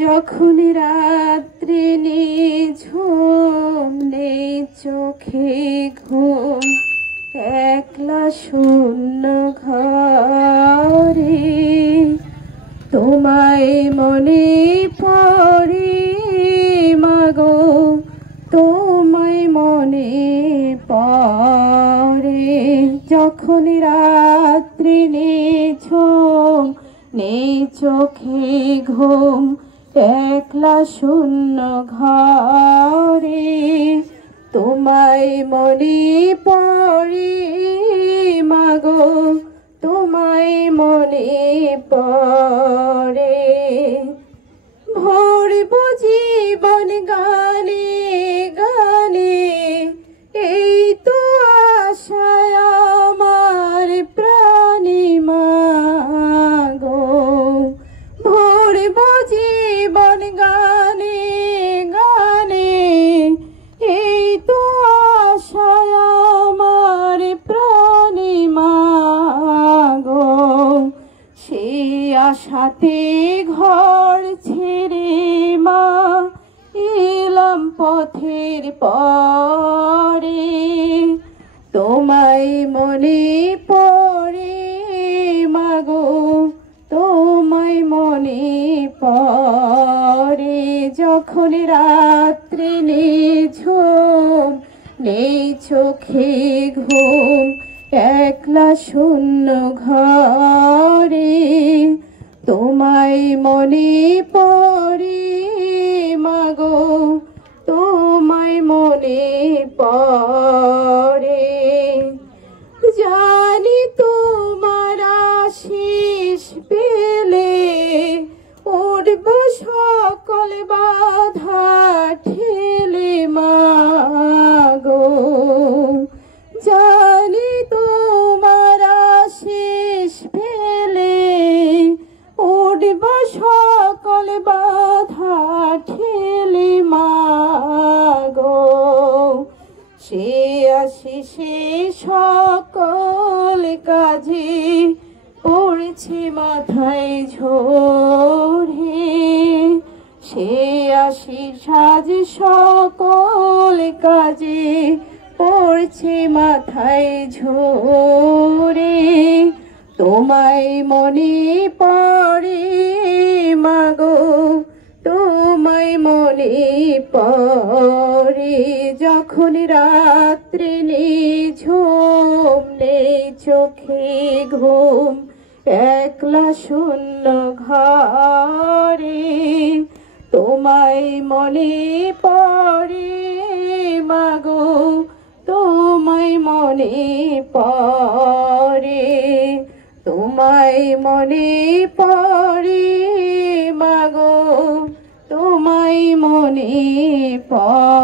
যখন রাত্রি নিঝুম নেই চোখে ঘুম, একলা শূন্য ঘরে তোমায় মনে পড়ে মাগো, তোমায় মনে পড়ে। যখন রাত্রি নিঝুম নেই চোখে ঘুম, একলা শূন্য ঘরে তোমায় মনে পড়ে মাগো, তোমায় মনে পড়ে। ভরব জীবন গানে গানে, এই তো আশায় আমার প্রাণী মাগো। ভরব জীবন গানে গানে, এই তো আশায় আমার প্রাণী মাগো। সেই আশাতে ঘর ছেড়ে মা এলাম পথের পরে, তোমায় মনে পড়ে মাগো, তোমায় মনে পড়ে। যখন রাত্রি নিঝুম নেই চোখে ঘুম, একলা শূন্য ঘরে তোমায় মনে পড়ে মাগো, তোমায় মনে পড়ে। জানি তোমার আশিস পেলে উঠব সকল বাধা ঠেলে মাগো। জানি তোমার আশিস পেলে উঠব সকল বাধা ঠেলে মাগো। সে আশিসে সকল কাজে পড়ছে মাথায় ঝরে, সে আশিস আজ সকল কাজে পড়ছে মাথায় ঝরে। তোমায় মনে পড়ে মাগো, তোমায় মনে পড়ে। যখন রাত্রি নিঝুম নেই চোখে ঘুম, একলা শূন্য ঘরে তোমায় মনে পড়ে মাগো, তোমায় মনে পড়ে। তোমায় মনে পড়ে মাগো, তোমায় মনে পড়ে।